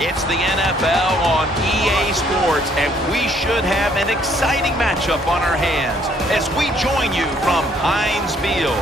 It's the NFL on EA Sports, and we should have an exciting matchup on our hands as we join you from Heinz Field.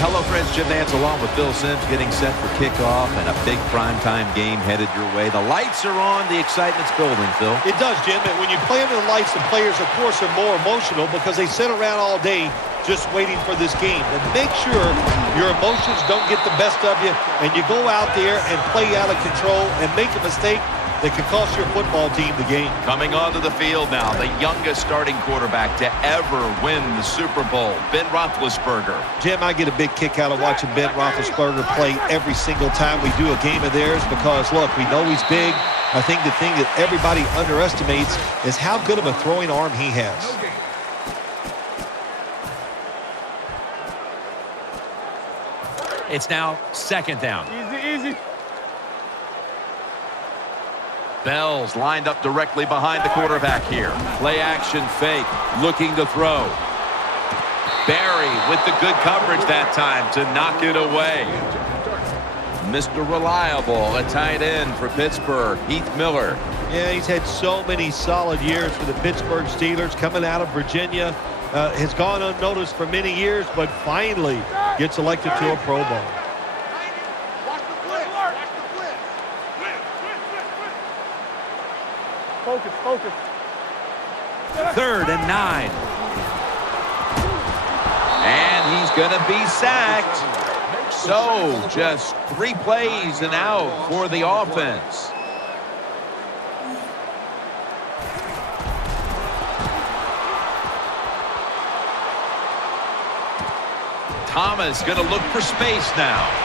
Hello, friends. Jim Nantz along with Phil Simms getting set for kickoff and a big primetime game headed your way. The lights are on. The excitement's building, Phil. It does, Jim. And when you play under the lights, the players, of course, are more emotional because they sit around all day just waiting for this game. But make sure your emotions don't get the best of you and you go out there and play out of control and make a mistake that could cost your football team the game. Coming onto the field now, the youngest starting quarterback to ever win the Super Bowl, Ben Roethlisberger. Jim, I get a big kick out of watching Ben Roethlisberger play every single time we do a game of theirs because, look, we know he's big. I think the thing that everybody underestimates is how good of a throwing arm he has. It's now second down. Easy. Bell's lined up directly behind the quarterback here. Play action fake, looking to throw. Barry with the good coverage that time to knock it away. Mr. Reliable, a tight end for Pittsburgh, Heath Miller. Yeah, he's had so many solid years for the Pittsburgh Steelers coming out of Virginia. Has gone unnoticed for many years, but finally gets elected to a Pro Bowl. Focus. 3rd and 9. And he's going to be sacked. So just 3 plays and out for the offense. Thomas going to look for space now.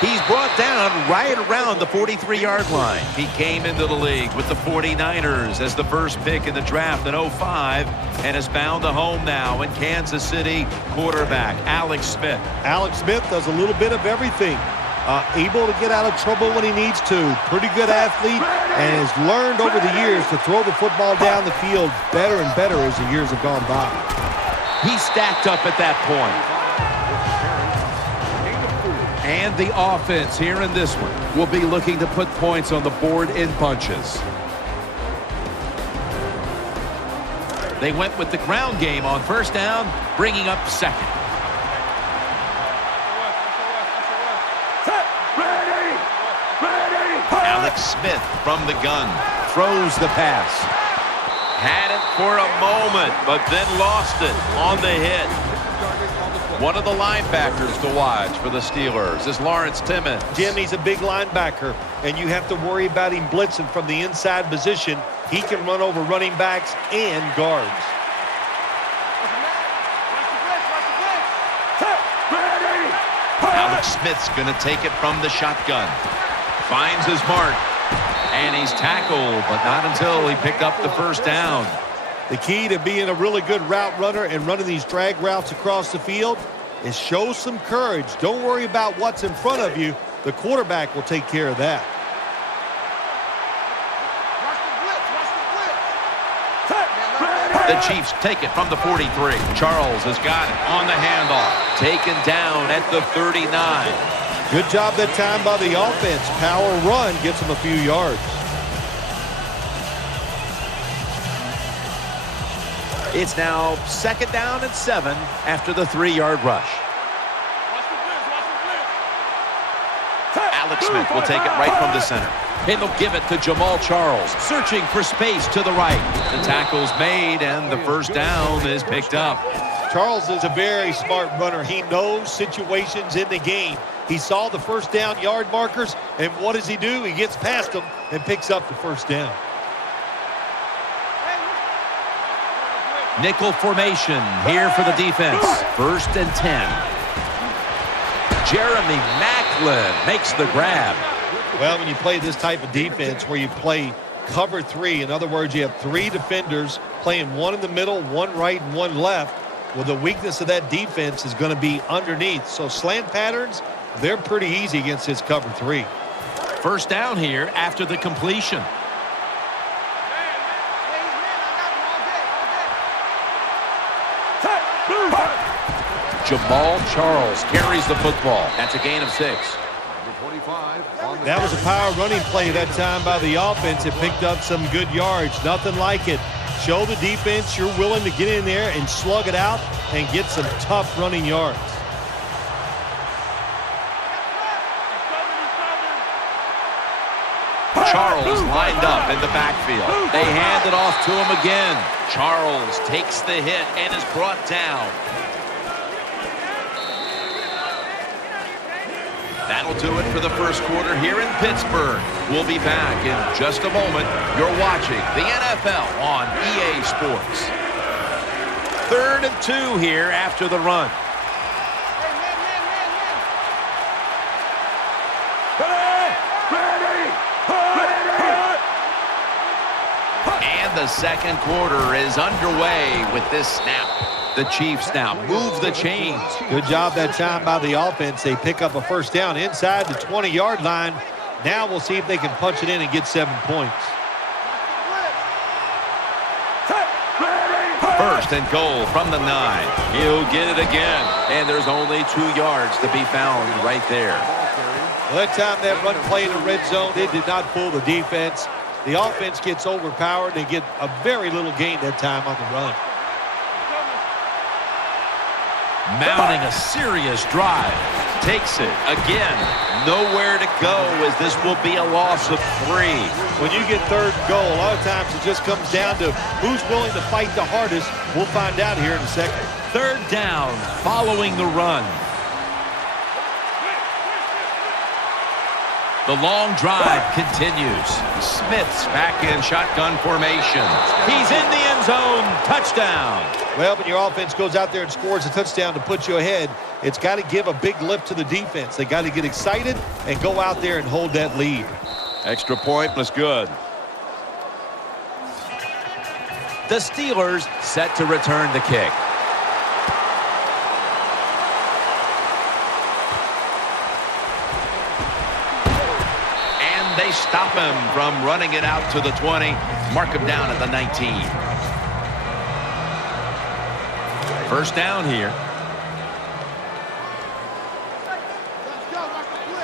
He's brought down right around the 43-yard line. He came into the league with the 49ers as the first pick in the draft in 05 and is bound to home now in Kansas City. Quarterback Alex Smith. Alex Smith does a little bit of everything. Able to get out of trouble when he needs to. Pretty good athlete and has learned over the years to throw the football down the field better and better as the years have gone by. He stacked up at that point. And the offense here in this one will be looking to put points on the board in bunches. They went with the ground game on first down, bringing up second. Alex Smith from the gun throws the pass. Had it for a moment, but then lost it on the hit. One of the linebackers to watch for the Steelers is Lawrence Timmons. Jim, he's a big linebacker, and you have to worry about him blitzing from the inside position. He can run over running backs and guards. Alex Smith's going to take it from the shotgun. Finds his mark, and he's tackled, but not until he picked up the first down. The key to being a really good route runner and running these drag routes across the field is show some courage. Don't worry about what's in front of you. The quarterback will take care of that. The Chiefs take it from the 43. Charles has got it on the handoff. Taken down at the 39. Good job that time by the offense. Power run gets them a few yards. It's now second down and 7 after the 3-yard rush. Alex Smith will take it right from the center. And they'll give it to Jamal Charles, searching for space to the right. The tackle's made, and the first down is picked up. Charles is a very smart runner. He knows situations in the game. He saw the first down yard markers, and what does he do? He gets past them and picks up the first down. Nickel formation here for the defense. 1st and 10. Jeremy Maclin makes the grab. Well, when you play this type of defense where you play cover 3, in other words, you have 3 defenders playing one in the middle, one right, and one left. Well, the weakness of that defense is going to be underneath. So slant patterns, they're pretty easy against this cover 3. First down here after the completion. Jamal Charles carries the football. That's a gain of 6. That was a power running play that time by the offense. It picked up some good yards. Nothing like it. Show the defense you're willing to get in there and slug it out and get some tough running yards. Charles lined up in the backfield. They hand it off to him again. Charles takes the hit and is brought down. That'll do it for the first quarter here in Pittsburgh. We'll be back in just a moment. You're watching the NFL on EA Sports. 3rd and 2 here after the run. And the second quarter is underway with this snap. The Chiefs now move the chains. Good job that time by the offense. They pick up a first down inside the 20-yard line. Now we'll see if they can punch it in and get 7 points. 1st and goal from the 9. He'll get it again. And there's only 2 yards to be found right there. Well, that time that run play in the red zone, it did not fool the defense. The offense gets overpowered. They get a very little gain that time on the run. Mounting a serious drive. Takes it again. Nowhere to go as this will be a loss of 3. When you get 3rd and goal, a lot of times it just comes down to who's willing to fight the hardest. We'll find out here in a second. 3rd down following the run. The long drive continues. Smith's back in shotgun formation. He's in the end zone. Touchdown. Well, when your offense goes out there and scores a touchdown to put you ahead, it's got to give a big lift to the defense. They got to get excited and go out there and hold that lead. Extra point was good. The Steelers set to return the kick. They stop him from running it out to the 20. Mark him down at the 19. 1st down here.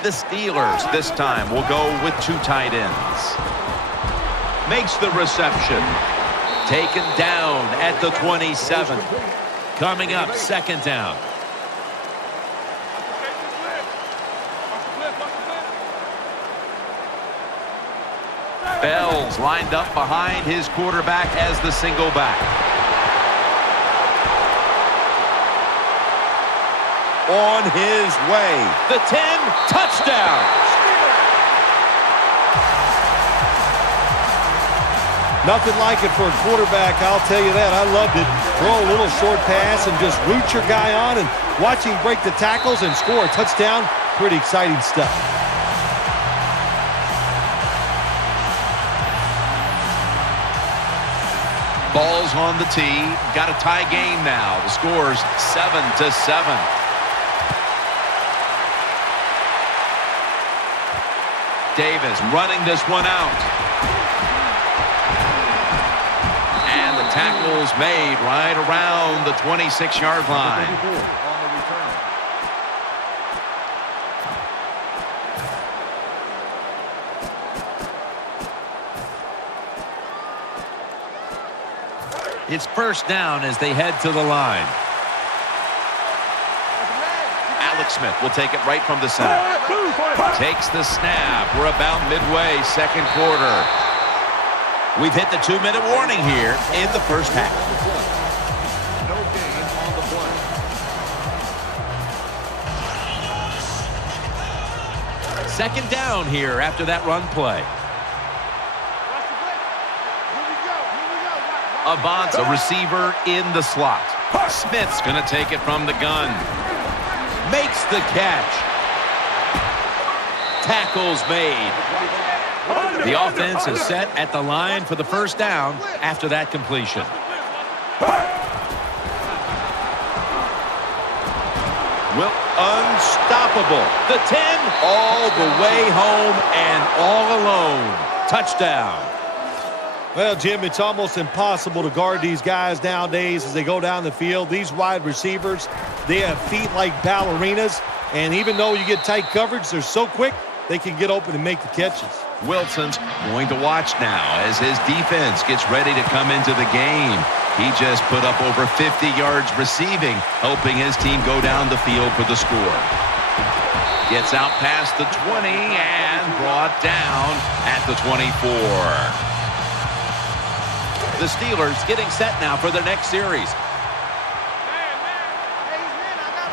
The Steelers this time will go with 2 tight ends. Makes the reception. Taken down at the 27. Coming up, 2nd down. Bell's lined up behind his quarterback as the single back. On his way. The 10, touchdown. Nothing like it for a quarterback, I'll tell you that. I loved it. Throw a little short pass and just root your guy on and watch him break the tackles and score a touchdown. Pretty exciting stuff. Ball's on the tee. Got a tie game now. The score's 7-7. Davis running this one out. And the tackle's made right around the 26-yard line. It's 1st down as they head to the line. Alex Smith will take it right from the center. Takes the snap. We're about midway, 2nd quarter. We've hit the 2-minute warning here in the 1st half. No gain on the play. 2nd down here after that run play. Avant's a receiver in the slot. Smith's going to take it from the gun. Makes the catch. Tackles made. The offense is set at the line for the 1st down after that completion. Well, unstoppable. The 10 all the way home and all alone. Touchdown. Well, Jim, it's almost impossible to guard these guys nowadays as they go down the field. These wide receivers, they have feet like ballerinas. And even though you get tight coverage, they're so quick, they can get open and make the catches. Wilson's going to watch now as his defense gets ready to come into the game. He just put up over 50 yards receiving, helping his team go down the field for the score. Gets out past the 20 and brought down at the 24. The Steelers getting set now for their next series.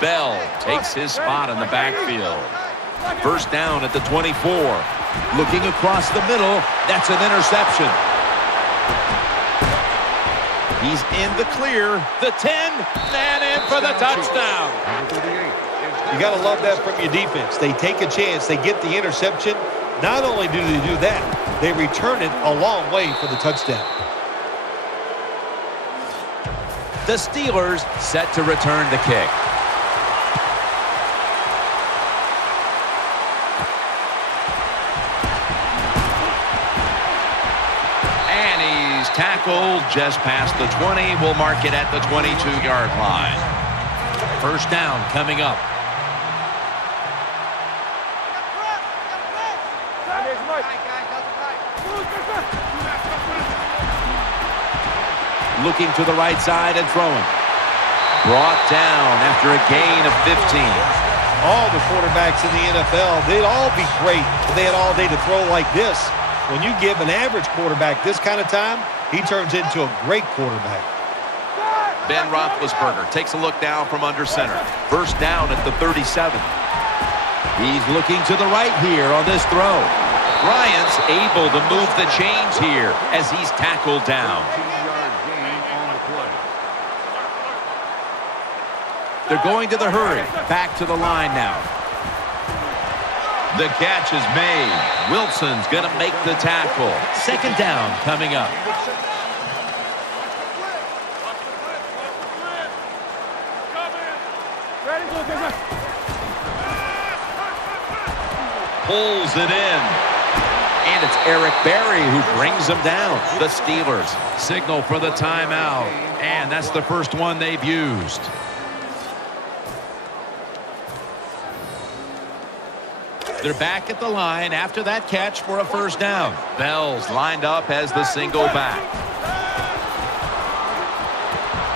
Bell takes his spot in the backfield. First down at the 24. Looking across the middle. That's an interception. He's in the clear. The 10 and in for the touchdown. You got to love that from your defense. They take a chance. They get the interception. Not only do they do that, they return it a long way for the touchdown. The Steelers set to return the kick. And he's tackled just past the 20. We'll mark it at the 22-yard line. First down coming up. Looking to the right side and throwing. Brought down after a gain of 15. All the quarterbacks in the NFL, they'd all be great if they had all day to throw like this. When you give an average quarterback this kind of time, he turns into a great quarterback. Ben Roethlisberger takes a look down from under center. First down at the 37. He's looking to the right here on this throw. Bryant's able to move the chains here as he's tackled down. They're going to the hurry. Back to the line now. The catch is made. Wilson's going to make the tackle. Second down coming up. Pulls it in. And it's Eric Berry who brings him down. The Steelers signal for the timeout. And that's the first one they've used. They're back at the line after that catch for a first down. Bell's lined up as the single back.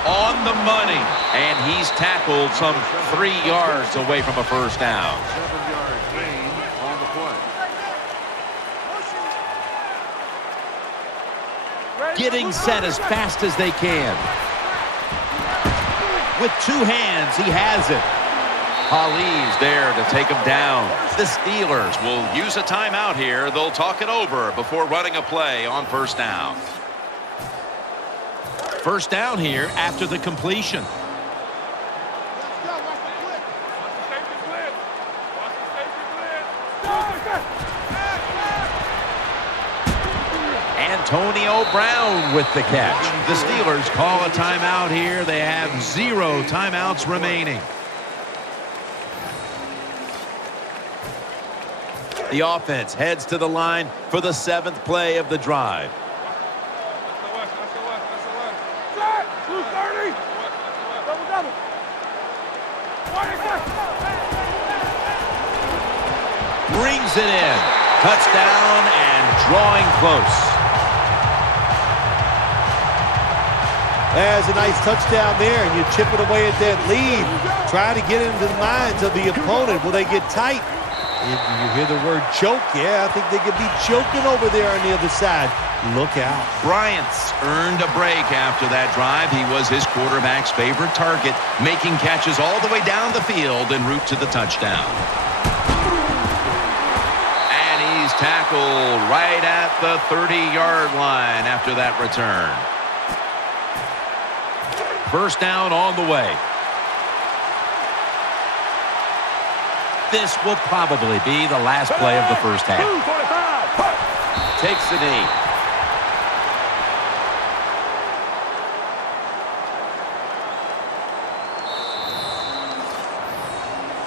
On the money. And he's tackled some 3 yards away from a first down. 7-yard gain on the play. Getting set as fast as they can. With 2 hands, he has it. Ali's there to take him down. The Steelers will use a timeout here. They'll talk it over before running a play on first down. First down here after the completion. Antonio Brown with the catch. The Steelers call a timeout here. They have 0 timeouts remaining. The offense heads to the line for the 7th play of the drive. Brings it in. Touchdown and drawing close. There's a nice touchdown there, and you chip it away at that lead. Try to get into the minds of the opponent. Will they get tight? You hear the word choke. Yeah, I think they could be choking over there on the other side. Look out. Bryant's earned a break after that drive. He was his quarterback's favorite target, making catches all the way down the field en route to the touchdown. And he's tackled right at the 30-yard line after that return. First down on the way. This will probably be the last play of the first half. Takes the knee.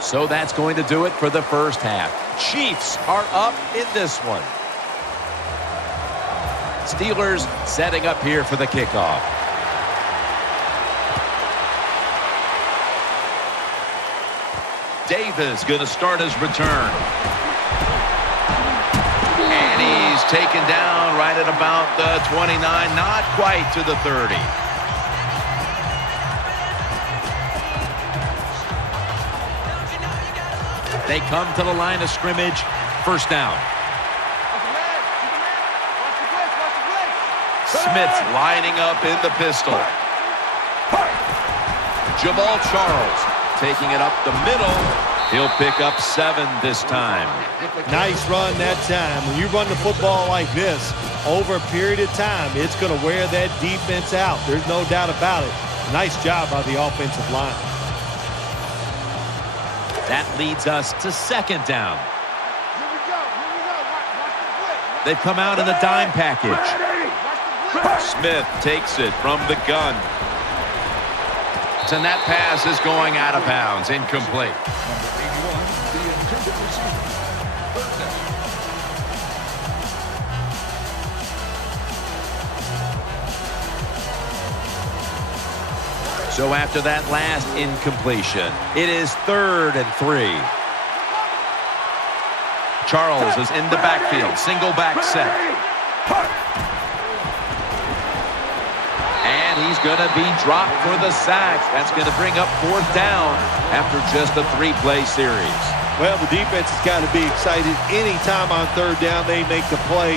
So that's going to do it for the first half. Chiefs are up in this one. Steelers setting up here for the kickoff. Davis going to start his return. taken down right at about the 29, not quite to the 30. They come to the line of scrimmage. First down. Smith's lining up in the pistol. Jamal Charles taking it up the middle. He'll pick up 7 this time. Nice run that time. When you run the football like this, over a period of time, it's going to wear that defense out. There's no doubt about it. Nice job by the offensive line. That leads us to second down. They've come out in the dime package. Smith takes it from the gun. And that pass is going out of bounds, incomplete. So after that last incompletion, it is 3rd and 3. Charles is in the backfield, single back set. And he's going to be dropped for the sack. That's going to bring up 4th down after just a 3-play series. Well, the defense has got to be excited. Anytime on 3rd down they make the play,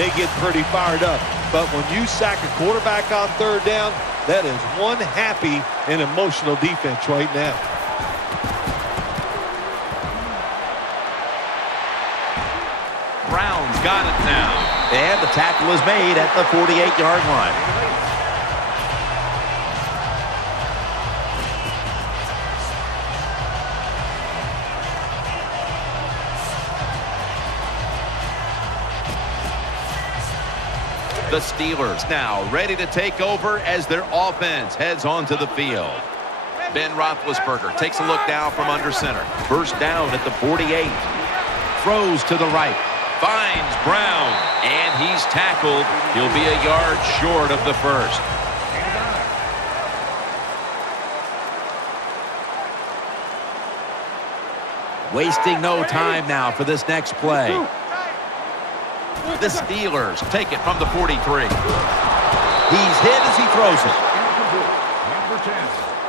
they get pretty fired up. But when you sack a quarterback on 3rd down, that is one happy and emotional defense right now. Brown's got it now. And the tackle is made at the 48-yard line. The Steelers now ready to take over as their offense heads onto the field. Ben Roethlisberger takes a look now from under center. First down at the 48. Throws to the right. Finds Brown. And he's tackled. He'll be a yard short of the first. Wasting no time now for this next play. The Steelers take it from the 43. He's hit as he throws it. Number 10,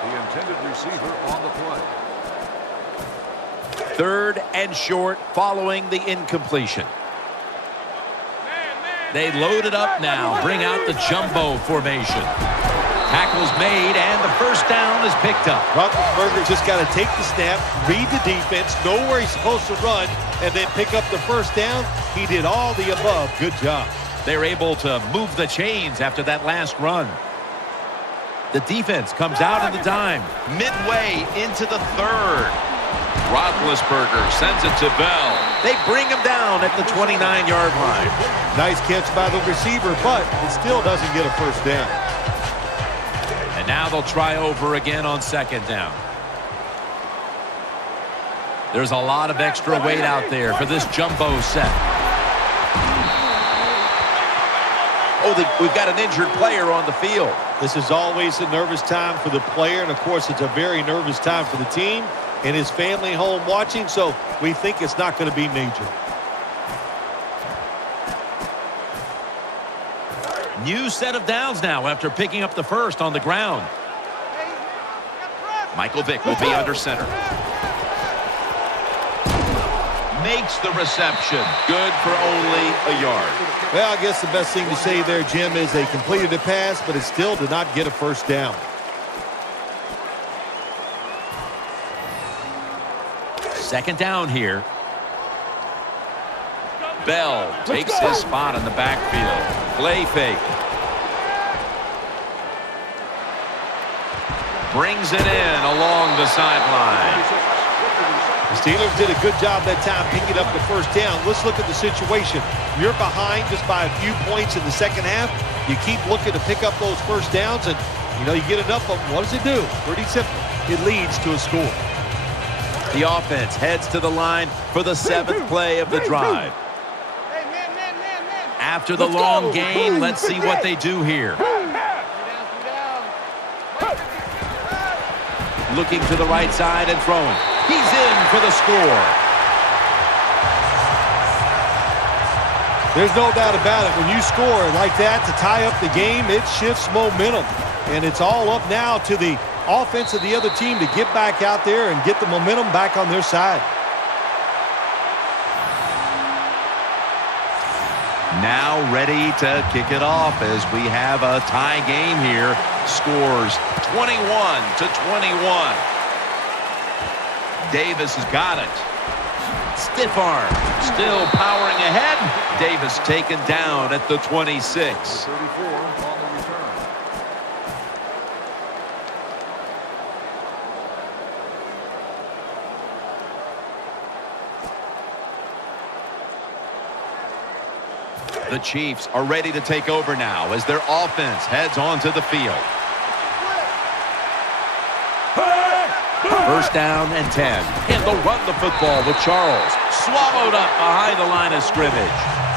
the intended receiver on the play. 3rd and short following the incompletion. They load it up now. Bring out the jumbo formation. Tackle's made, and the first down is picked up. Roethlisberger just got to take the snap, read the defense, know where he's supposed to run, and then pick up the first down. He did all the above. Good job. They're able to move the chains after that last run. The defense comes out in the dime. Midway into the 3rd. Roethlisberger sends it to Bell. They bring him down at the 29-yard line. Nice catch by the receiver, but it still doesn't get a first down. And now they'll try over again on 2nd down. There's a lot of extra weight out there for this jumbo set. Oh, we've got an injured player on the field. This is always a nervous time for the player, and of course it's a very nervous time for the team and his family home watching, so we think it's not going to be major. New set of downs now after picking up the first on the ground. Michael Vick will be under center. Makes the reception. Good for only a yard. Well, I guess the best thing to say there, Jim, is they completed the pass, but it still did not get a first down. Second down here. Bell takes his spot in the backfield. Play fake. Brings it in along the sideline. The Steelers did a good job that time picking up the first down. Let's look at the situation. You're behind just by a few points in the second half. You keep looking to pick up those first downs, and, you get enough of them. What does it do? Pretty simple. It leads to a score. The offense heads to the line for the 7th play of the drive. After the long gain, let's see what they do here. Looking to the right side and throwing. He's in for the score. There's no doubt about it. When you score like that to tie up the game, it shifts momentum. And it's all up now to the offense of the other team to get back out there and get the momentum back on their side. Now ready to kick it off as we have a tie game here. Scores 21-21. Davis has got it. Stiff arm. Still powering ahead. Davis taken down at the 26. 34 on the return. The Chiefs are ready to take over now as their offense heads onto the field. First down and 10. And they'll run the football with Charles. Swallowed up behind the line of scrimmage.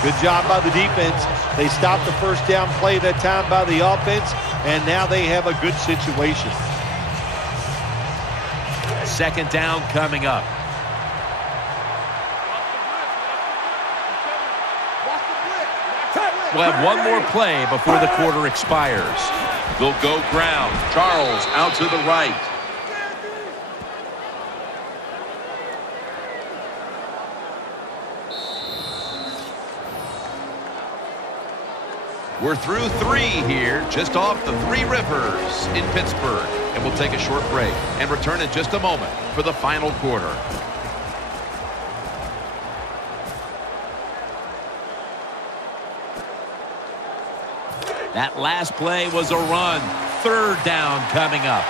Good job by the defense. They stopped the first down play that time by the offense, and now they have a good situation. Second down coming up. We'll have one more play before the quarter expires. They'll go ground. Charles out to the right. We're through 3 here, just off the Three Rivers in Pittsburgh. And we'll take a short break and return in just a moment for the final quarter. That last play was a run. Third down coming up.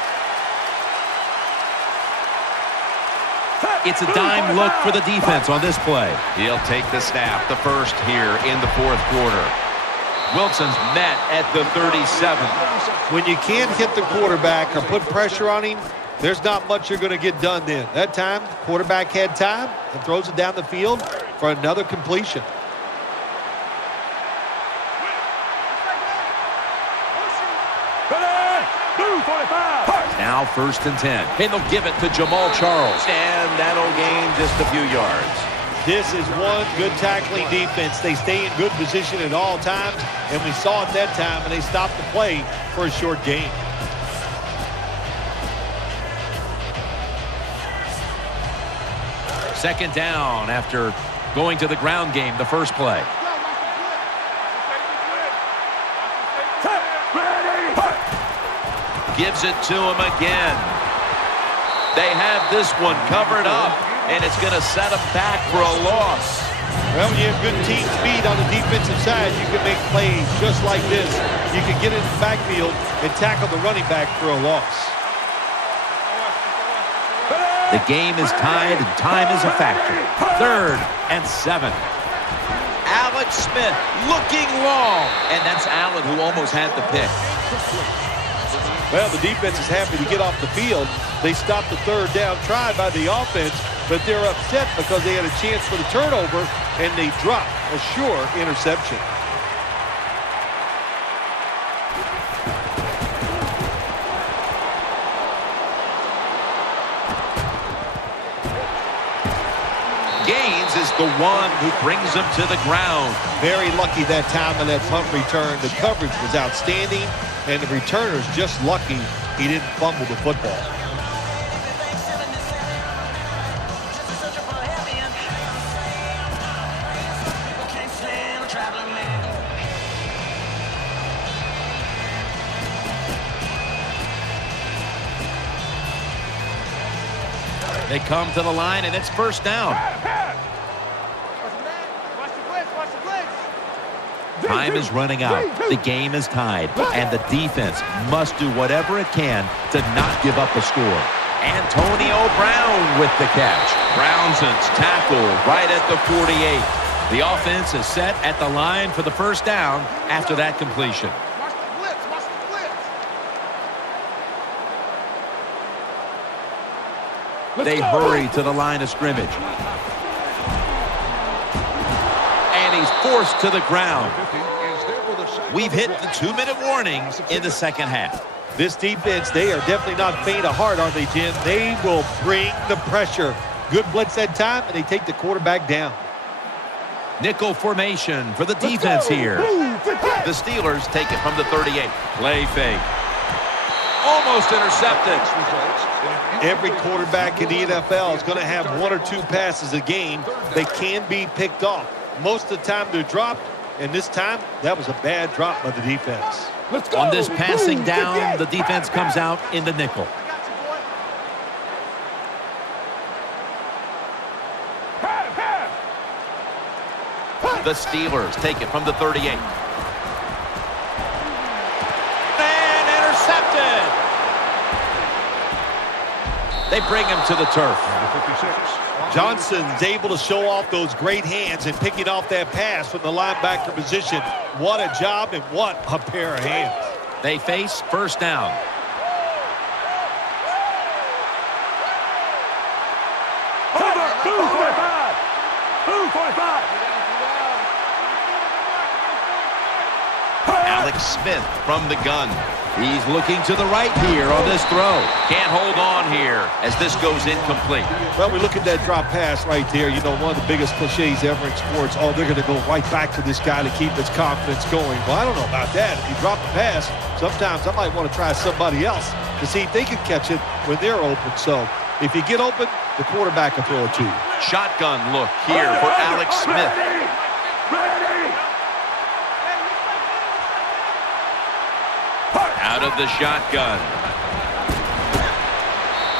It's a dime look for the defense on this play. He'll take the snap, the first here in the fourth quarter. Wilson's met at the 37. When you can't hit the quarterback or put pressure on him, there's not much you're going to get done then. That time, the quarterback had time and throws it down the field for another completion. Now first and 10. And they'll give it to Jamal Charles. And that'll gain just a few yards. This is one good tackling defense. They stay in good position at all times, and we saw it that time, and they stopped the play for a short gain. Second down after going to the ground game the first play. Gives it to him again. They have this one covered up, and it's going to set them back for a loss. Well, when you have good team speed on the defensive side, you can make plays just like this. You can get in the backfield and tackle the running back for a loss. The game is tied, and time is a factor. 3rd and 7. Alex Smith looking long, and that's Allen who almost had the pick. Well, the defense is happy to get off the field. They stopped the third down try by the offense, but they're upset because they had a chance for the turnover, and they dropped a sure interception. Gaines is the one who brings them to the ground. Very lucky that time on that punt return. The coverage was outstanding, and the returner's just lucky he didn't fumble the football. They come to the line, and it's first down. Time is running out. The game is tied, and the defense must do whatever it can to not give up a score. Antonio Brown with the catch. Brownson's tackle right at the 48. The offense is set at the line for the first down after that completion. They hurry to the line of scrimmage. And he's forced to the ground. We've hit the 2-minute warning in the second half. This defense, they are definitely not faint of heart, are they, Jim? They will bring the pressure. Good blitz that time, and they take the quarterback down. Nickel formation for the defense here. The Steelers take it from the 38. Play fake. Almost intercepted. Every quarterback in the NFL is going to have 1 or 2 passes a game. They can be picked off. Most of the time they're dropped, and this time that was a bad drop by the defense. On this passing down, the defense comes out in the nickel. The Steelers take it from the 38. And intercepted. They bring him to the turf. Johnson's able to show off those great hands and picking off that pass from the linebacker position. What a job and what a pair of hands. They face first down. Alex Smith from the gun. He's looking to the right here on this throw. Can't hold on here as this goes incomplete. Well, we look at that drop pass right there. You know, one of the biggest cliches ever in sports. Oh, they're going to go right back to this guy to keep his confidence going. Well, I don't know about that. If you drop the pass, sometimes I might want to try somebody else to see if they can catch it when they're open. So if you get open, the quarterback can throw it to you. Shotgun look here for Alex Smith. Out of the shotgun.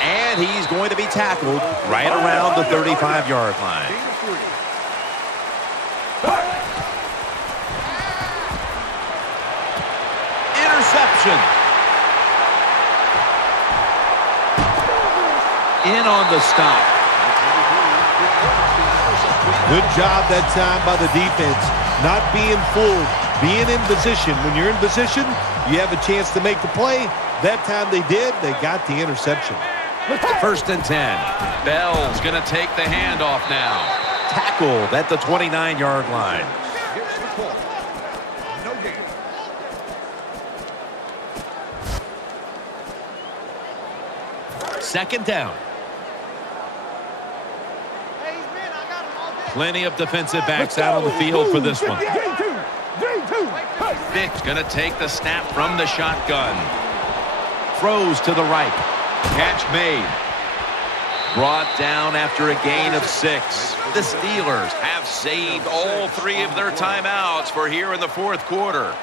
And he's going to be tackled right around the 35-yard line. Interception. In on the stop. Good job that time by the defense. Not being fooled, being in position. When you're in position, you have a chance to make the play. That time they did. They got the interception. First and 10. Bell's going to take the handoff now. Tackled at the 29-yard line. Second down. Plenty of defensive backs out on the field for this one. Vick's going to take the snap from the shotgun. Throws to the right. Catch made. Brought down after a gain of 6. The Steelers have saved all 3 of their timeouts for here in the fourth quarter.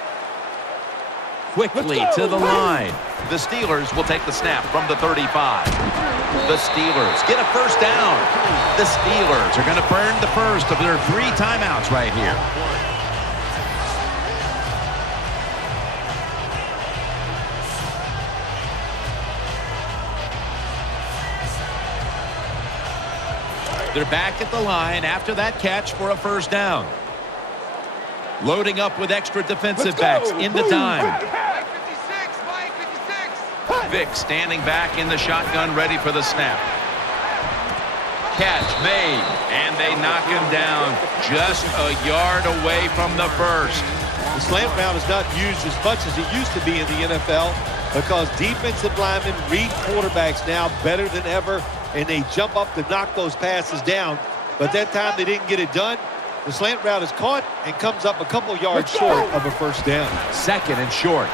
Quickly to the line. The Steelers will take the snap from the 35. The Steelers get a first down. The Steelers are going to burn the first of their 3 timeouts right here. They're back at the line after that catch for a first down. Loading up with extra defensive backs in the dime. Vick standing back in the shotgun, ready for the snap. Catch made, and they knock him down just a yard away from the first. The slant route is not used as much as it used to be in the NFL because defensive linemen read quarterbacks now better than ever, and they jump up to knock those passes down. But that time they didn't get it done. The slant route is caught and comes up a couple yards short of a first down. Second and short.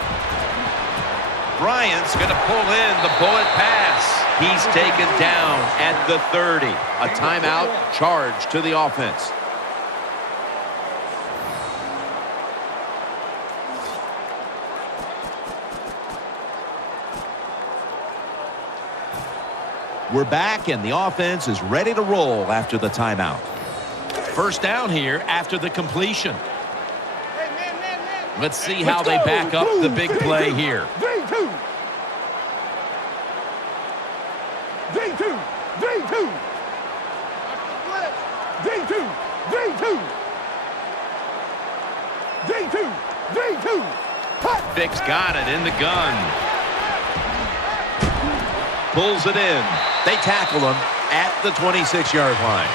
Bryant's going to pull in the bullet pass. He's taken down at the 30. A timeout charge to the offense. We're back, and the offense is ready to roll after the timeout. First down here after the completion. Let's see how they back up the big play here. Vick's got it in the gun. Pulls it in. They tackle him at the 26-yard line.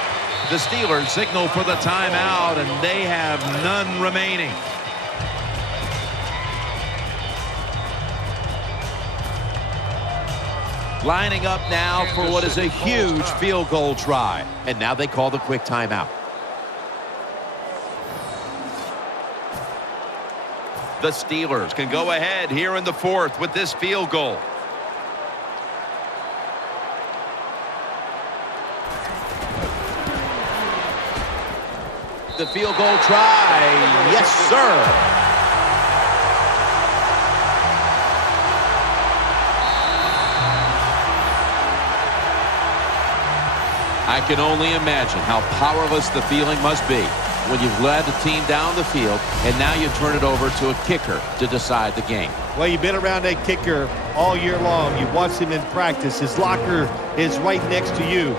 The Steelers signal for the timeout, and they have none remaining. Lining up now for what is a huge field goal try. And now they call the quick timeout. The Steelers can go ahead here in the fourth with this field goal. The field goal try. Yes, sir. I can only imagine how powerless the feeling must be when you've led the team down the field and now you turn it over to a kicker to decide the game. Well, you've been around that kicker all year long. You've watched him in practice. His locker is right next to you.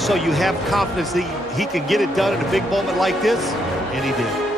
So you have confidence that he can get it done in a big moment like this, and he did.